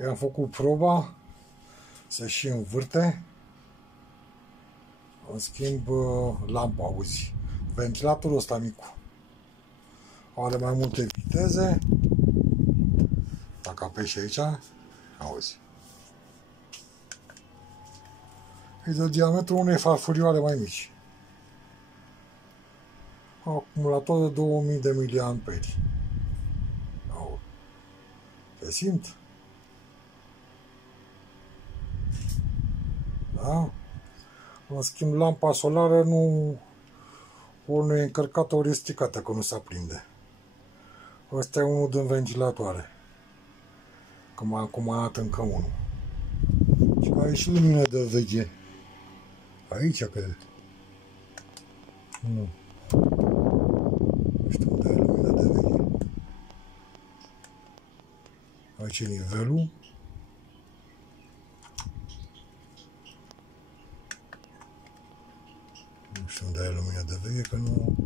I-am făcut proba să și învârte. În schimb, lampa, auzi, ventilatorul ăsta micu are mai multe viteze. Dacă apeși aici, auzi, îi dă diametrul unei farfurioare mai mici. Acumulator de 2000 de miliamperi. Se simt? Da? În schimb, lampa solară nu e încărcată, ori e stricată, că nu se aprinde. Ăsta e unul din ventilatoare. Că mai acum arată încă unul. Și că are și lumină de veche. Aici, cred. Nu. Nu știu unde e lumina de veche. Aici e nivelul. Nu știu unde e lumina de veche, că nu...